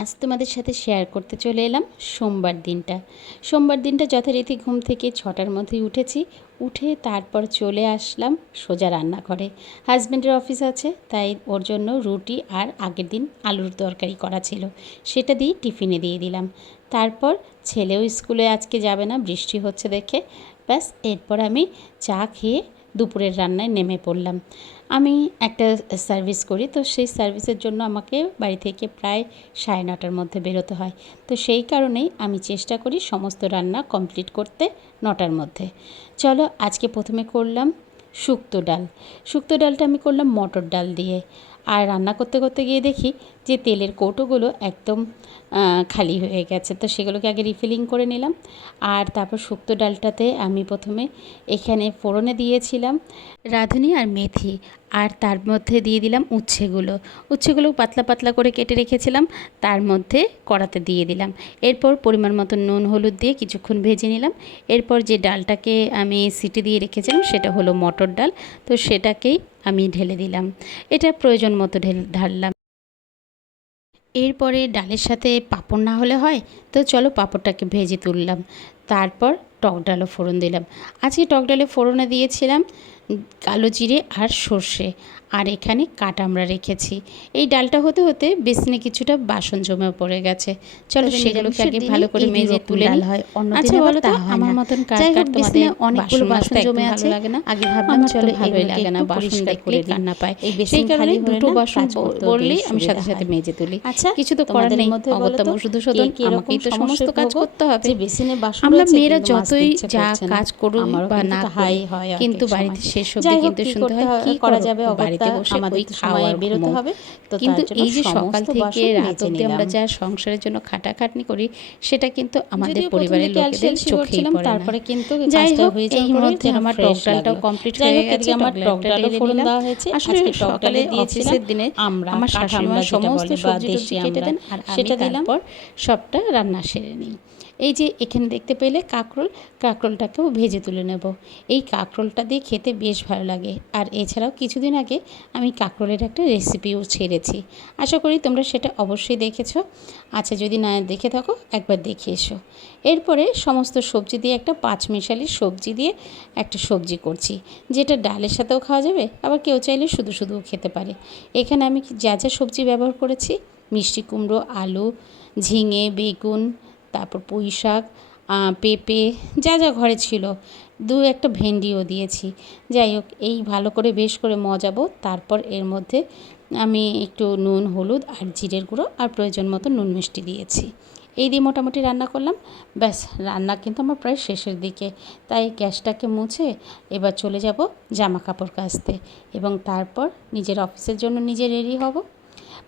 আজ তোমাদের সাথে শেয়ার করতে চলে এলাম সোমবার দিনটা যথারীতি ঘুম থেকে 6টার মধ্যেই উঠেছি। উঠে তারপর চলে আসলাম সোজা রান্নাঘরে। হাজব্যান্ডের অফিস আছে, তাই ওর জন্য রুটি আর আগের দিন আলুর তরকারি করা ছিল, সেটা দিয়ে টিফিনে দিয়ে দিলাম। তারপর ছেলেও স্কুলে আজকে যাবে না, বৃষ্টি হচ্ছে দেখে। ব্যাস, এরপর আমি চা খেয়ে দুপুরের রান্নায় নেমে পড়লাম। আমি একটা সার্ভিস করি, তো সেই সার্ভিসের জন্য আমাকে বাড়ি থেকে প্রায় 9:30টার মধ্যে বেরোতে হয়। তো সেই কারণেই আমি চেষ্টা করি সমস্ত রান্না কমপ্লিট করতে 9টার মধ্যে। চলো, আজকে প্রথমে করলাম শুক্তো ডালটা আমি করলাম মটর ডাল দিয়ে। আর রান্না করতে করতে গিয়ে দেখি যে তেলের কৌটোগুলো একদম খালি হয়ে গেছে, তো সেগুলোকে আগে রিফিলিং করে নিলাম। আর তারপর শুক্তো ডালটাতে আমি প্রথমে এখানে ফোড়নে দিয়েছিলাম রাঁধুনি আর মেথি, আর তার মধ্যে দিয়ে দিলাম উচ্ছেগুলো পাতলা পাতলা করে কেটে রেখেছিলাম, তার মধ্যে কড়াতে দিয়ে দিলাম। এরপর পরিমাণ মতো নুন হলুদ দিয়ে কিছুক্ষণ ভেজে নিলাম। এরপর যে ডালটাকে আমি সিটি দিয়ে রেখেছিলাম সেটা হলো মটর ডাল, তো সেটাকেই আমি ঢেলে দিলাম। এটা প্রয়োজন মতো ঢাললাম। এরপরে ডালের সাথে পাঁপড় না হলে হয়, তো চলো পাঁপড়টাকে ভেজে তুললাম। তারপর টক ডালও ফোড়ন দিলাম। আজকে টক ডালে ফোড়নে দিয়েছিলাম কালো জিরে আর সর্ষে, আর এখানে কাঠ আমরা রেখেছি। এই ডালটা হতে হতে বেসিনে কিছুটা বাসন জমে পড়ে গেছে, চলো সেগুলোকে আগে ভালো করে মেজে তুলে নিই। আচ্ছা বলো তো, আমার মতন কার কার তোমাদের অনেকগুলো বাসন জমে আছে ভালো লাগে না? আগে ভাবলাম চলো ভালোই লাগে না, বাসন দেখলে কান্না পায়, সেই কারণে দুটো বাসন বললেই আমি সাথে সাথে মেজে তুলি। আচ্ছা, কিছু তো করার নেই, অগত্যা মধুসূদন, আমাকেই তো সমস্ত কাজ করতে হবে। আমরা মেয়েরা যতই যা কাজ করুক বা না করি, কিন্তু বাড়িতে শেষ অবধি কিন্তু শুনতে হয় কি করা যাবে, বাড়িতে বসে ওই খাওয়া বেরোতে হবে। কিন্তু এই যে সকাল থেকে রাত অবধি আমরা যা সংসারের জন্য খাটাখাটনি করি, সেটা কিন্তু আমাদের পরিবারের লোকেদের চোখেই পড়ে না। তারপরে কিন্তু যাই হোক, এই মধ্যে আমার টক ডালটাও কমপ্লিট হয়ে গেছে। আমার টক ডালও ফোড়ন দেওয়া হয়েছে। আসলে সকালে অফিসের দিনে আমার শাশুড়িমা সমস্ত সবজি কেটে দেন, আর সেটা দিলাম, পর সবটা রান্না সেরে নিই। এই যে এখানে দেখতে পেলে কাঁকরোলটাকেও ভেজে তুলে নেব। এই কাঁকরোলটা দিয়ে খেতে বেশ ভালো লাগে। আর এছাড়াও কিছুদিন আগে আমি কাঁকরোলের একটা রেসিপিও ছেড়েছি, আশা করি তোমরা সেটা অবশ্যই দেখেছো। আচ্ছা, যদি না দেখে থাকো একবার দেখে এসো। এরপরে সমস্ত সবজি দিয়ে একটা পাঁচমিশালি সবজি দিয়ে একটা সবজি করছি, যেটা ডালের সাথেও খাওয়া যাবে, আবার কেউ চাইলে শুধু শুধুও খেতে পারে। এখানে আমি যা যা সবজি ব্যবহার করেছি, মিষ্টি কুমড়ো, আলু, ঝিঙে, বেগুন, তারপর পুঁই শাক, পেঁপে, যা যা ঘরে ছিল, একটা ভেন্ডিও দিয়েছি। যাই হোক, এই ভালো করে বেশ করে মজাবো। তারপর এর মধ্যে আমি একটু নুন হলুদ আর জিরের গুঁড়ো আর প্রয়োজন মতো নুন মিষ্টি দিয়েছি। এই দিয়ে মোটামুটি রান্না করলাম। ব্যাস, রান্না কিন্তু আমার প্রায় শেষের দিকে, তাই গ্যাসটাকে মুছে এবার চলে যাব জামা কাপড় কাচতে, এবং তারপর নিজের অফিসের জন্য নিজে রেডি হব।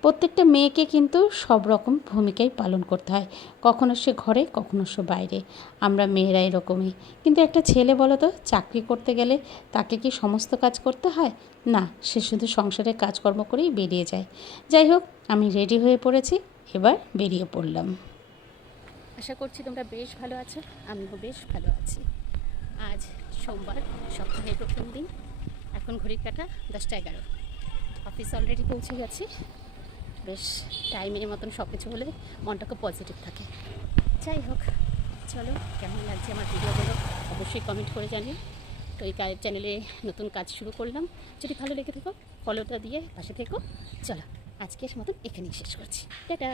প্রত্যেকটা মেয়েকে কিন্তু সব রকম ভূমিকাই পালন করতে হয়, কখনো সে ঘরে, কখনো সে বাইরে। আমরা মেয়েরা এরকমই। কিন্তু একটা ছেলে বলো তো, চাকরি করতে গেলে তাকে কি সমস্ত কাজ করতে হয়? না, সে শুধু সংসারের কাজকর্ম করেই বেরিয়ে যায়। যাই হোক, আমি রেডি হয়ে পড়েছি, এবার বেরিয়ে পড়লাম। আশা করছি তোমরা বেশ ভালো আছো, আমিও বেশ ভালো আছি। আজ সোমবার, সপ্তাহের প্রথম দিন। এখন ঘড়ির কাঁটা 10টা 11। অফিস অলরেডি পৌঁছে গেছি। বেশ টাইমের মতন সব কিছু হলে মনটা খুব পজিটিভ থাকে। যাই হোক, চলো, কেমন লাগছে আমার ভিডিওগুলো অবশ্যই কমেন্ট করে জানিও। তো এই চ্যানেলে নতুন কাজ শুরু করলাম, যদি ভালো লেগে থাকো ফলোটা দিয়ে পাশে থেকো। চলো, আজকের মতন এখানেই শেষ করছি। টাটা।